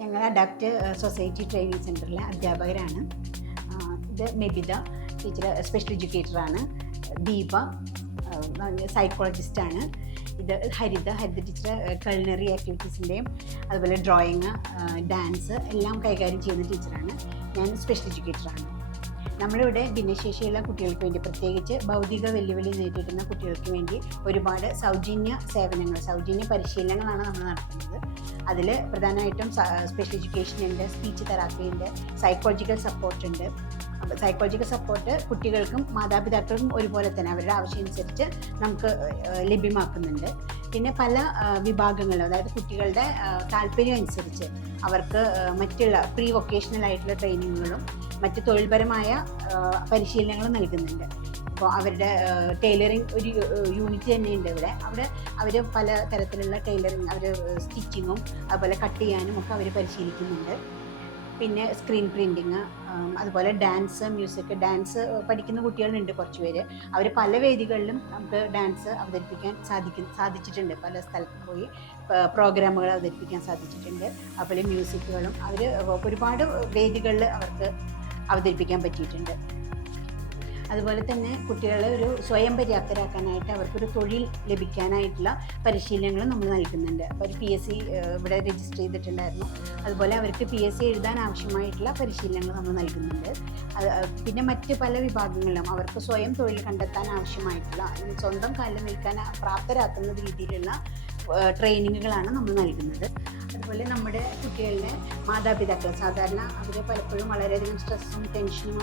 ഞങ്ങൾ adapt society training സെൻറ്ററിലെ അധ്യാപകരാണ്. ഇത് മെബിത teacher special എഡ്യൂക്കേറ്ററാണ്. Deepa സൈക്കോളജിസ്റ്റാണ്. ഇത് ഹരിത ടീച്ചർ കൾണറി ആക്ടിവിറ്റീസിൻ്റെയും അതുപോലെ ഡ്രോയിങ്, ഡാൻസ് എല്ലാം കൈകാര്യം ചെയ്യുന്ന ടീച്ചറാണ്. ഞാൻ സ്പെഷ്യൽ എഡ്യൂക്കേറ്ററാണ്. നമ്മളിവിടെ ഭിന്നശേഷിയുള്ള കുട്ടികൾക്ക് വേണ്ടി, പ്രത്യേകിച്ച് ഭൗതിക വെല്ലുവിളി നേരിടുന്ന കുട്ടികൾക്ക് വേണ്ടി ഒരുപാട് സൗജന്യ സേവനങ്ങൾ, സൗജന്യ പരിശീലനങ്ങളാണ് നമ്മൾ നടത്തുന്നത്. അതിൽ പ്രധാനമായിട്ടും സ്പെഷ്യൽ എഡ്യൂക്കേഷൻ ഉണ്ട്, സ്പീച്ച് തെറാപ്പി ഉണ്ട്, സൈക്കോളജിക്കൽ സപ്പോർട്ട് ഉണ്ട്. സൈക്കോളജിക്കൽ സപ്പോർട്ട് കുട്ടികൾക്കും മാതാപിതാക്കൾക്കും ഒരുപോലെ തന്നെ അവരുടെ ആവശ്യമനുസരിച്ച് നമുക്ക് ലഭ്യമാക്കുന്നുണ്ട്. പിന്നെ പല വിഭാഗങ്ങളും, അതായത് കുട്ടികളുടെ താല്പര്യം അനുസരിച്ച് അവർക്ക് മറ്റുള്ള പ്രീ വൊക്കേഷണൽ ആയിട്ടുള്ള ട്രെയിനിങ്ങുകളും മറ്റ് തൊഴിൽപരമായ പരിശീലനങ്ങളും നൽകുന്നുണ്ട്. അപ്പോൾ അവരുടെ ടൈലറിങ് ഒരു യൂണിറ്റ് തന്നെയുണ്ട് ഇവിടെ. അവർ പല തരത്തിലുള്ള ടൈലറിങ്, അവർ സ്റ്റിച്ചിങ്ങും അതുപോലെ കട്ട് ചെയ്യാനും ഒക്കെ അവർ പരിശീലിക്കുന്നുണ്ട്. പിന്നെ സ്ക്രീൻ പ്രിൻറ്റിങ്, അതുപോലെ ഡാൻസ്, മ്യൂസിക്. ഡാൻസ് പഠിക്കുന്ന കുട്ടികളുണ്ട് കുറച്ച് പേര്. അവർ പല വേദികളിലും നമുക്ക് ഡാൻസ് അവതരിപ്പിക്കാൻ സാധിച്ചിട്ടുണ്ട്. പല സ്ഥലത്ത് പോയി പ്രോഗ്രാമുകൾ അവതരിപ്പിക്കാൻ സാധിച്ചിട്ടുണ്ട്. അതുപോലെ മ്യൂസിക്കുകളും അവർ ഒരുപാട് വേദികളിൽ അവർക്ക് അവതരിപ്പിക്കാൻ പറ്റിയിട്ടുണ്ട്. അതുപോലെ തന്നെ കുട്ടികളെ ഒരു സ്വയം പര്യാപ്തരാക്കാനായിട്ട് അവർക്കൊരു തൊഴിൽ ലഭിക്കാനായിട്ടുള്ള പരിശീലനങ്ങളും നമ്മൾ നൽകുന്നുണ്ട്. അപ്പോൾ ഒരു PSC ഇവിടെ രജിസ്റ്റർ ചെയ്തിട്ടുണ്ടായിരുന്നു. അതുപോലെ അവർക്ക് PSC എഴുതാൻ ആവശ്യമായിട്ടുള്ള പരിശീലനങ്ങൾ നമ്മൾ നൽകുന്നുണ്ട്. പിന്നെ മറ്റ് പല വിഭാഗങ്ങളിലും അവർക്ക് സ്വയം തൊഴിൽ കണ്ടെത്താൻ ആവശ്യമായിട്ടുള്ള, സ്വന്തം കാലിൽ നിൽക്കാൻ പ്രാപ്തരാക്കുന്ന രീതിയിലുള്ള ട്രെയിനിങ്ങുകളാണ് നമ്മൾ നൽകുന്നത്. അതുപോലെ നമ്മുടെ കുട്ടികളുടെ മാതാപിതാക്കൾ സാധാരണ അവർ പലപ്പോഴും വളരെയധികം സ്ട്രെസ്സും ടെൻഷനും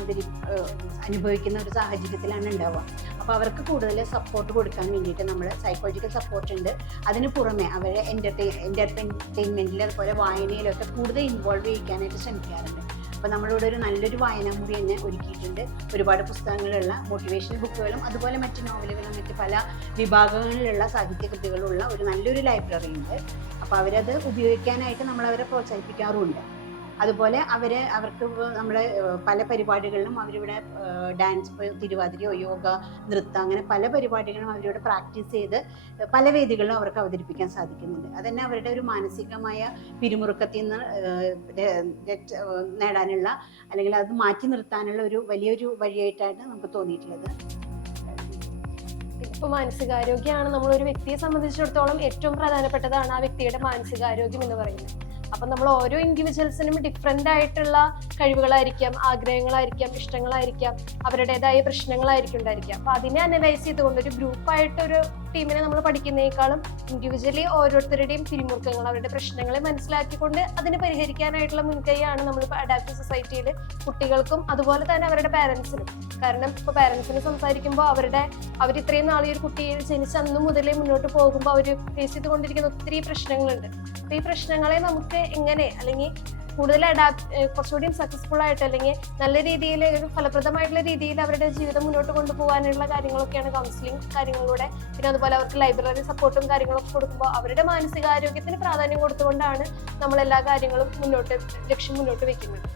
അനുഭവിക്കുന്ന ഒരു സാഹചര്യത്തിലാണ് ഉണ്ടാവുക. അപ്പോൾ അവർക്ക് കൂടുതൽ സപ്പോർട്ട് കൊടുക്കാൻ വേണ്ടിയിട്ട് നമ്മൾ സൈക്കോളജിക്കൽ സപ്പോർട്ട് ഉണ്ട്. അതിന് പുറമെ അവരെ എൻ്റർടൈൻമെൻറ്റിൽ അതുപോലെ വായനയിലൊക്കെ കൂടുതൽ ഇൻവോൾവ് ചെയ്യിക്കാനായിട്ട് ശ്രമിക്കാറുണ്ട്. അപ്പോൾ നമ്മളിവിടെ ഒരു നല്ലൊരു വായനാമുറി തന്നെ ഒരുക്കിയിട്ടുണ്ട്. ഒരുപാട് പുസ്തകങ്ങളുള്ള മോട്ടിവേഷണൽ ബുക്കുകളും അതുപോലെ മറ്റ് നോവലുകളും മറ്റ് പല വിഭാഗങ്ങളിലുള്ള സാഹിത്യകൃതികളുള്ള ഒരു നല്ലൊരു ലൈബ്രറി ഉണ്ട്. അപ്പോൾ അവരത് ഉപയോഗിക്കാനായിട്ട് നമ്മളവരെ പ്രോത്സാഹിപ്പിക്കാറുമുണ്ട്. അതുപോലെ അവർക്ക് നമ്മൾ പല പരിപാടികളിലും അവരിവിടെ ഡാൻസ്, തിരുവാതിരയോ യോഗ, നൃത്തം, അങ്ങനെ പല പരിപാടികളും അവരിവിടെ പ്രാക്ടീസ് ചെയ്ത് പല വേദികളിലും അവർക്ക് അവതരിപ്പിക്കാൻ സാധിക്കുന്നുണ്ട്. അതന്നെ അവരുടെ ഒരു മാനസികമായ പിരിമുറുക്കത്തിൽ നിന്ന് നേടാനുള്ള, അല്ലെങ്കിൽ അത് മാറ്റി നിർത്താനുള്ള ഒരു വലിയൊരു വഴിയായിട്ടാണ് നമുക്ക് തോന്നിയിട്ടുള്ളത്. ഇപ്പോൾ മാനസികാരോഗ്യമാണ് നമ്മളൊരു വ്യക്തിയെ സംബന്ധിച്ചിടത്തോളം ഏറ്റവും പ്രധാനപ്പെട്ടതാണ് ആ വ്യക്തിയുടെ മാനസികാരോഗ്യം എന്ന് പറയുന്നത്. അപ്പം നമ്മൾ ഓരോ ഇൻഡിവിജ്വൽസിനും ഡിഫറെൻ്റ് ആയിട്ടുള്ള കഴിവുകളായിരിക്കാം, ആഗ്രഹങ്ങളായിരിക്കാം, ഇഷ്ടങ്ങളായിരിക്കാം, അവരുടേതായ പ്രശ്നങ്ങളായിരിക്കും ഉണ്ടായിരിക്കുക. അപ്പോൾ അതിനെ അനലൈസ് ചെയ്തുകൊണ്ട് ഒരു ഗ്രൂപ്പായിട്ടൊരു ടീമിനെ നമ്മൾ പഠിക്കുന്നതിനേക്കാളും ഇൻഡിവിജ്വലി ഓരോരുത്തരുടെയും പിരിമുറുക്കങ്ങൾ, അവരുടെ പ്രശ്നങ്ങളെ മനസ്സിലാക്കിക്കൊണ്ട് അതിനെ പരിഹരിക്കാനായിട്ടുള്ള മുൻകൈയാണ് നമ്മളിപ്പോൾ അഡാപ്റ്റീവ് സൊസൈറ്റിയിൽ കുട്ടികൾക്കും അതുപോലെ തന്നെ അവരുടെ പാരൻസിനും. കാരണം ഇപ്പോൾ പാരൻസിന് സംസാരിക്കുമ്പോൾ അവർ ഇത്രയും നാളെ ഒരു കുട്ടിയെ ജനിച്ച അന്ന് മുതലേ മുന്നോട്ട് പോകുമ്പോൾ അവർ ഫേസ് ചെയ്തുകൊണ്ടിരിക്കുന്ന ഒത്തിരി പ്രശ്നങ്ങളുണ്ട്. അപ്പോൾ ഈ പ്രശ്നങ്ങളെ നമുക്ക് എങ്ങനെ, അല്ലെങ്കിൽ കൂടുതൽ കുറച്ചുകൂടി സക്സസ്ഫുൾ ആയിട്ട്, അല്ലെങ്കിൽ നല്ല രീതിയിൽ ഒരു ഫലപ്രദമായിട്ടുള്ള രീതിയിൽ അവരുടെ ജീവിതം മുന്നോട്ട് കൊണ്ടുപോകാനുള്ള കാര്യങ്ങളൊക്കെയാണ് കൗൺസിലിംഗ് കാര്യങ്ങളിലൂടെ. പിന്നെ അതുപോലെ അവർക്ക് ലൈബ്രറി സപ്പോർട്ടും കാര്യങ്ങളൊക്കെ കൊടുക്കുമ്പോൾ അവരുടെ മാനസികാരോഗ്യത്തിന് പ്രാധാന്യം കൊടുത്തുകൊണ്ടാണ് നമ്മൾ എല്ലാ കാര്യങ്ങളും ലക്ഷ്യം മുന്നോട്ട് വെക്കുന്നത്.